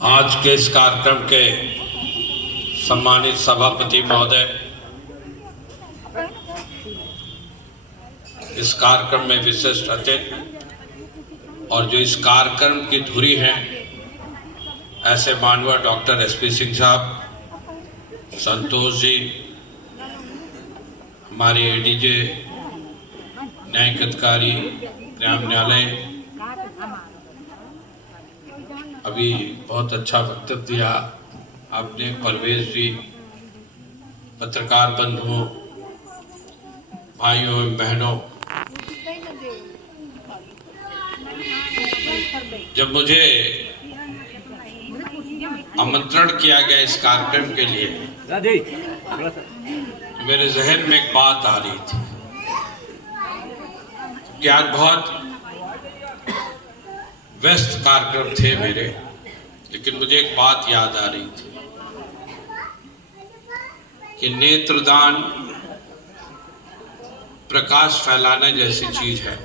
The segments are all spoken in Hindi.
आज के इस कार्यक्रम के सम्मानित सभापति महोदय, इस कार्यक्रम में विशिष्ट अतिथि और जो इस कार्यक्रम की धुरी हैं, ऐसे माननीय डॉक्टर एसपी सिंह साहब, संतोष जी, हमारे एडीजे न्यायिक अधिकारी न्यायालय, अभी बहुत अच्छा वक्तव्य दिया आपने परवेज जी, पत्रकार बंधुओं, भाइयों एवं बहनों, जब मुझे आमंत्रण किया गया इस कार्यक्रम के लिए, मेरे जहन में एक बात आ रही थी कि आज बहुत व्यस्त कार्यक्रम थे मेरे, लेकिन मुझे एक बात याद आ रही थी कि नेत्रदान प्रकाश फैलाना जैसी चीज है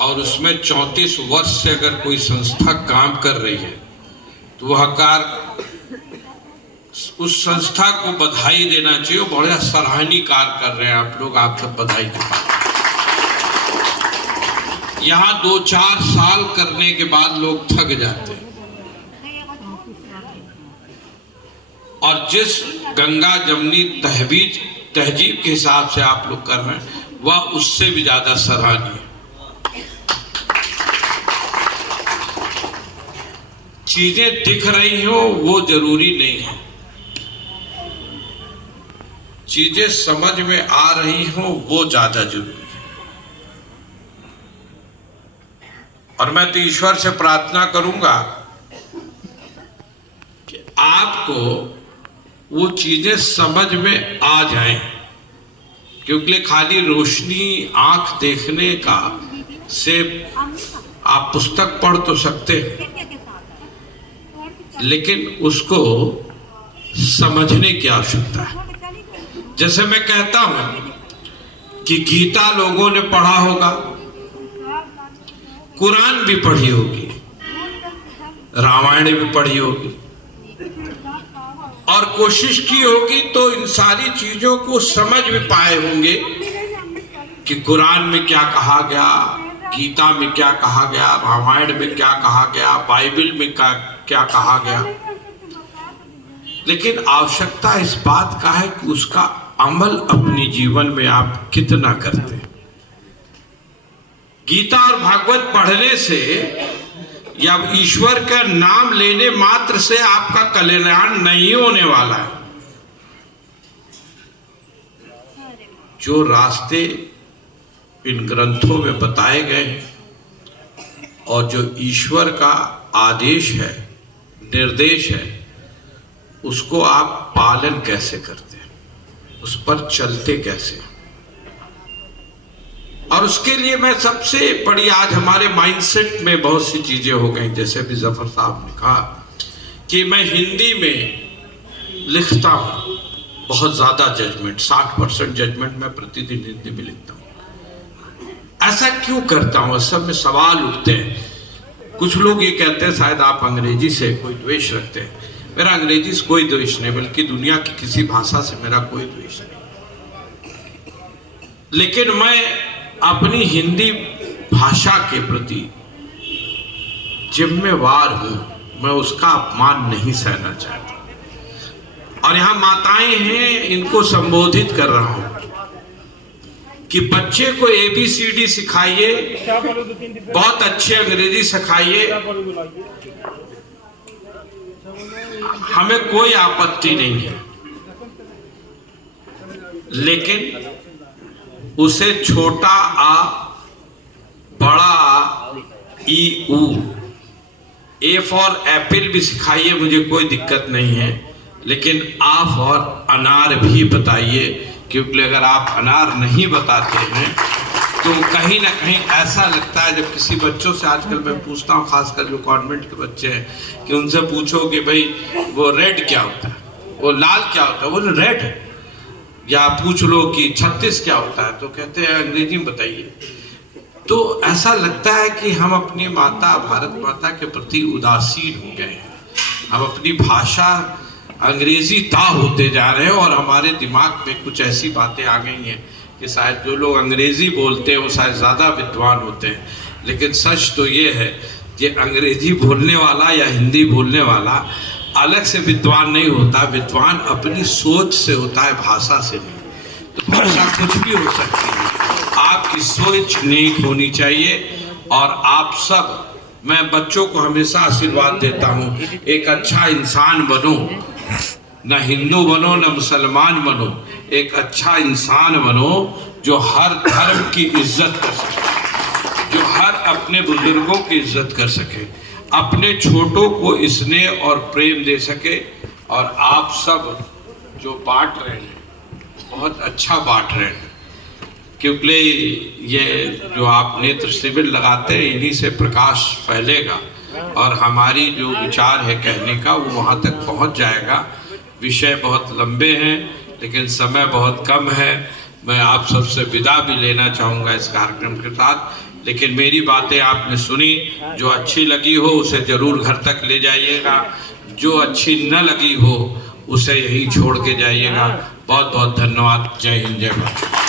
और उसमें 34 वर्ष से अगर कोई संस्था काम कर रही है तो वह कार्य, उस संस्था को बधाई देना चाहिए। बड़ा सराहनीय कार्य कर रहे हैं आप लोग, आप सब बधाई के पात्र। यहाँ 2-4 साल करने के बाद लोग थक जाते हैं और जिस गंगा जमुनी तहजीब के हिसाब से आप लोग कर रहे हैं वह उससे भी ज्यादा सराहनीय है। चीजें दिख रही हो वो जरूरी नहीं है, चीजें समझ में आ रही हो वो ज्यादा जरूरी है। और मैं तो ईश्वर से प्रार्थना करूंगा कि आपको वो चीजें समझ में आ जाएं, क्योंकि खाली रोशनी आंख देखने का से आप पुस्तक पढ़ तो सकते हैं, लेकिन उसको समझने की आवश्यकता है। जैसे मैं कहता हूं कि गीता लोगों ने पढ़ा होगा, कुरान भी पढ़ी होगी, रामायण भी पढ़ी होगी और कोशिश की होगी तो इन सारी चीजों को समझ भी पाए होंगे कि कुरान में क्या कहा गया, गीता में क्या कहा गया, रामायण में क्या कहा गया, बाइबल में क्या कहा गया। लेकिन आवश्यकता इस बात का है कि उसका अमल अपने जीवन में आप कितना करते हैं। गीता और भागवत पढ़ने से या ईश्वर का नाम लेने मात्र से आपका कल्याण नहीं होने वाला है। जो रास्ते इन ग्रंथों में बताए गए हैं और जो ईश्वर का आदेश है, निर्देश है, उसको आप पालन कैसे करते हैं, उस पर चलते कैसे। और उसके लिए मैं सबसे बड़ी, आज हमारे माइंडसेट में बहुत सी चीजें हो गई, जैसे भी जफर साहब ने कहा कि मैं हिंदी में लिखता हूं, बहुत ज्यादा जजमेंट, 60% जजमेंट मैं प्रतिदिन हिंदी में लिखता हूं। ऐसा क्यों करता हूं, सब में सवाल उठते हैं। कुछ लोग ये कहते हैं शायद आप अंग्रेजी से कोई द्वेष रखते हैं। मेरा अंग्रेजी से कोई द्वेष नहीं, बल्कि दुनिया की किसी भाषा से मेरा कोई द्वेष नहीं, लेकिन मैं अपनी हिंदी भाषा के प्रति जिम्मेवार हूं। मैं उसका अपमान नहीं सहना चाहता। और यहां माताएं हैं, इनको संबोधित कर रहा हूं कि बच्चे को ABCD सिखाइए, बहुत अच्छे अंग्रेजी सिखाइए, हमें कोई आपत्ति नहीं है, लेकिन उसे छोटा आ, बड़ा आ, ई ऊ, ए फॉर एप्पल भी सिखाइए, मुझे कोई दिक्कत नहीं है, लेकिन आ फॉर अनार भी बताइए। क्योंकि अगर आप अनार नहीं बताते हैं तो कहीं ना कहीं ऐसा लगता है, जब किसी बच्चों से आजकल मैं पूछता हूँ, खासकर जो कॉन्वेंट के बच्चे हैं, कि उनसे पूछो कि भाई वो रेड क्या होता है, वो लाल क्या होता है, वो रेड है। या पूछ लो कि 36 क्या होता है तो कहते हैं अंग्रेजी में बताइए। तो ऐसा लगता है कि हम अपनी माता भारत माता के प्रति उदासीन हो गए हैं। हम अपनी भाषा अंग्रेजी ता होते जा रहे हैं और हमारे दिमाग में कुछ ऐसी बातें आ गई हैं कि शायद जो लोग अंग्रेजी बोलते हैं वो शायद ज़्यादा विद्वान होते हैं। लेकिन सच तो ये है कि अंग्रेजी बोलने वाला या हिंदी बोलने वाला अलग से विद्वान नहीं होता। विद्वान अपनी सोच से होता है, भाषा से नहीं। तो भाषा कुछ भी हो सकती है, आपकी सोच नेक होनी चाहिए। और आप सब, मैं बच्चों को हमेशा आशीर्वाद देता हूँ, एक अच्छा इंसान बनो, न हिंदू बनो न मुसलमान बनो, एक अच्छा इंसान बनो जो हर धर्म की इज्जत कर सके, जो हर अपने बुजुर्गों की इज्जत कर सके, अपने छोटों को स्नेह और प्रेम दे सके। और आप सब जो बांट रहे हैं बहुत अच्छा बांट रहे हैं, क्योंकि ये जो आप नेत्र शिविर लगाते हैं इन्हीं से प्रकाश फैलेगा और हमारी जो विचार है कहने का वो वहाँ तक पहुँच जाएगा। विषय बहुत लंबे हैं लेकिन समय बहुत कम है। मैं आप सबसे विदा भी लेना चाहूँगा इस कार्यक्रम के साथ। लेकिन मेरी बातें आपने सुनी, जो अच्छी लगी हो उसे ज़रूर घर तक ले जाइएगा, जो अच्छी न लगी हो उसे यहीं छोड़ के जाइएगा। बहुत बहुत धन्यवाद। जय हिंद, जय भारत।